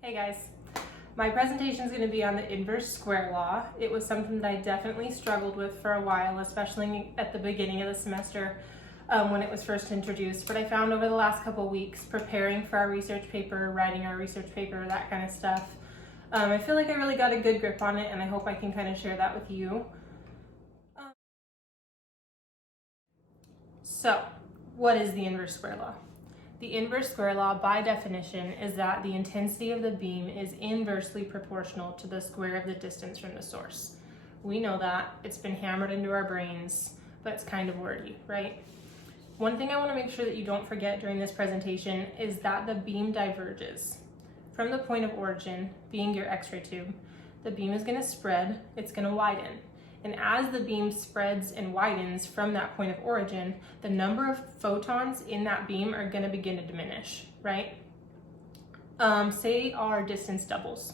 Hey guys, my presentation is going to be on the inverse square law. It was something that I definitely struggled with for a while, especially at the beginning of the semester when it was first introduced. But I found over the last couple weeks, preparing for our research paper, writing our research paper, that kind of stuff, I feel like I really got a good grip on it, and I hope I can kind of share that with you. So, what is the inverse square law? The inverse square law, by definition, is that the intensity of the beam is inversely proportional to the square of the distance from the source. We know that. It's been hammered into our brains, but it's kind of wordy, right? One thing I want to make sure that you don't forget during this presentation is that the beam diverges. From the point of origin, being your X-ray tube, the beam is going to spread, it's going to widen. And as the beam spreads and widens from that point of origin, the number of photons in that beam are going to begin to diminish, right? Say our distance doubles.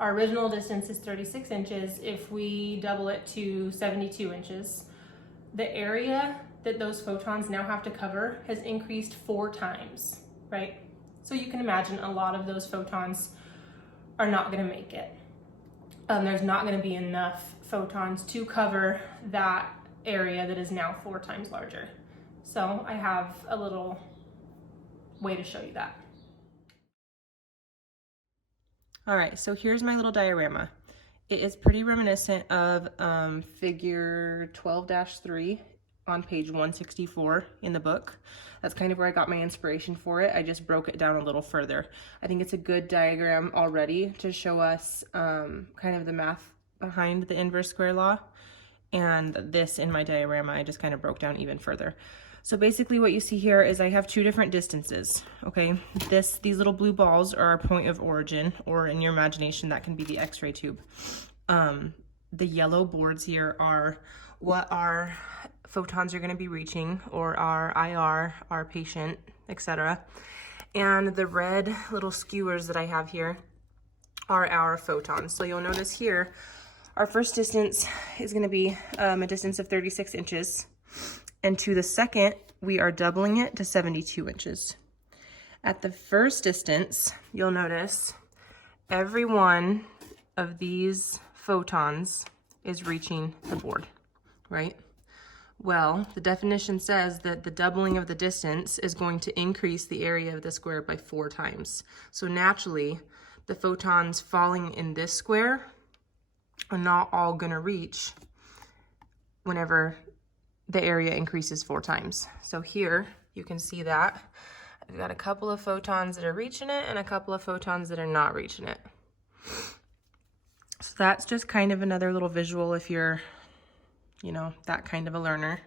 Our original distance is 36 inches. If we double it to 72 inches, the area that those photons now have to cover has increased 4 times, right? So you can imagine a lot of those photons are not going to make it. There's not going to be enough photons to cover that area that is now 4 times larger. So I have a little way to show you that. All right, so here's my little diorama. It is pretty reminiscent of figure 12-3 on page 164 in the book. That's kind of where I got my inspiration for it. I just broke it down a little further. I think it's a good diagram already to show us kind of the math behind the inverse square law. And this in my diorama, I just kind of broke down even further. So basically what you see here is I have 2 different distances, okay? These little blue balls are our point of origin, or in your imagination, that can be the X-ray tube. The yellow boards here are what our photons are going to be reaching, or our IR, our patient, etc. And the red little skewers that I have here are our photons. So you'll notice here, our first distance is going to be a distance of 36 inches. And to the second, we are doubling it to 72 inches. At the first distance, you'll notice every one of these photons is reaching the board, right? Well, the definition says that the doubling of the distance is going to increase the area of the square by 4 times. So naturally, the photons falling in this square are not all going to reach whenever the area increases 4 times. So here you can see that I've got a couple of photons that are reaching it and a couple of photons that are not reaching it. So that's just kind of another little visual if you're, you know, that kind of a learner.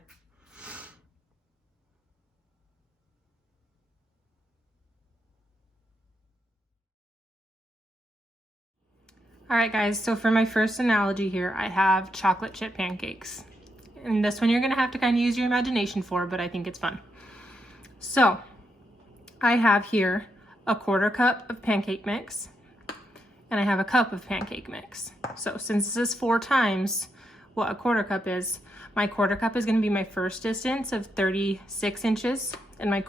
All right, guys, so for my first analogy here, I have chocolate chip pancakes. And this one you're gonna have to kind of use your imagination for, but I think it's fun. So I have here a 1/4 cup of pancake mix, and I have a cup of pancake mix. So since this is 4 times what a 1/4 cup is, my 1/4 cup is gonna be my first distance of 36 inches, and my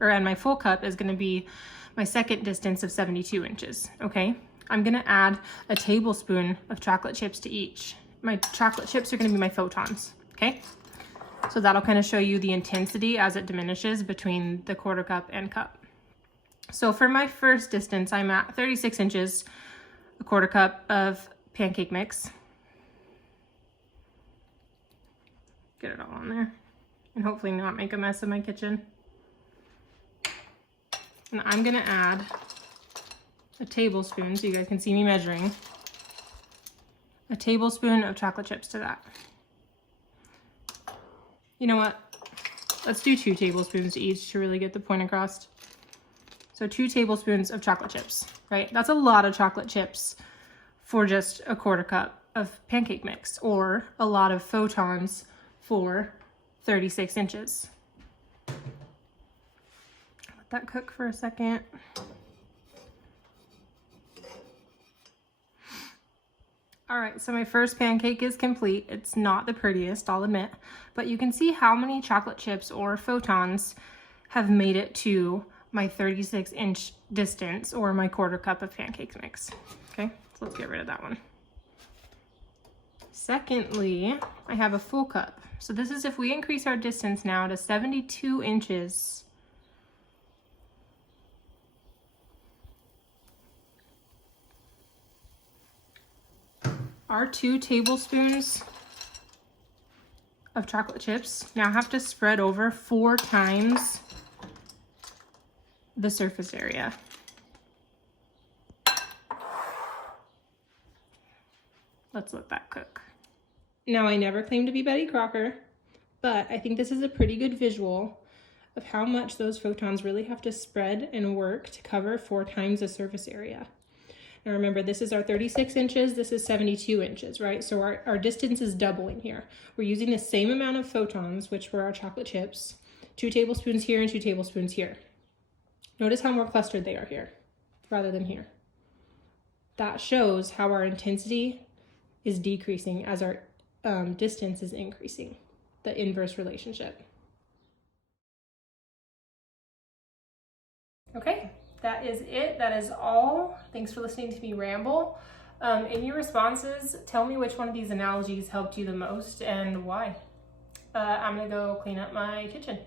my full cup is gonna be my second distance of 72 inches, okay? I'm gonna add a tablespoon of chocolate chips to each. My chocolate chips are gonna be my photons, okay? So that'll kind of show you the intensity as it diminishes between the 1/4 cup and cup. So for my first distance, I'm at 36 inches, a 1/4 cup of pancake mix. Get it all on there, and hopefully not make a mess of my kitchen. And I'm gonna add a tablespoon, so you guys can see me measuring, a tablespoon of chocolate chips to that. You know what? Let's do 2 tablespoons each to really get the point across. So 2 tablespoons of chocolate chips, right? That's a lot of chocolate chips for just a 1/4 cup of pancake mix, or a lot of photons for 36 inches. Let that cook for a second. All right, so my first pancake is complete. It's not the prettiest, I'll admit, but you can see how many chocolate chips or photons have made it to my 36-inch distance or my 1/4 cup of pancake mix. Okay, so let's get rid of that one. Secondly, I have a full cup. So this is if we increase our distance now to 72 inches. Our 2 tablespoons of chocolate chips now have to spread over 4 times the surface area. Let's let that cook. Now, I never claimed to be Betty Crocker, but I think this is a pretty good visual of how much those photons really have to spread and work to cover 4 times the surface area. Now remember, this is our 36 inches, this is 72 inches, right? So our distance is doubling here. We're using the same amount of photons, which were our chocolate chips, 2 tablespoons here and 2 tablespoons here. Notice how more clustered they are here rather than here. That shows how our intensity is decreasing as our distance is increasing, the inverse relationship. Okay, that is it. That is all. Thanks for listening to me ramble. In your responses, tell me which one of these analogies helped you the most and why. I'm gonna go clean up my kitchen.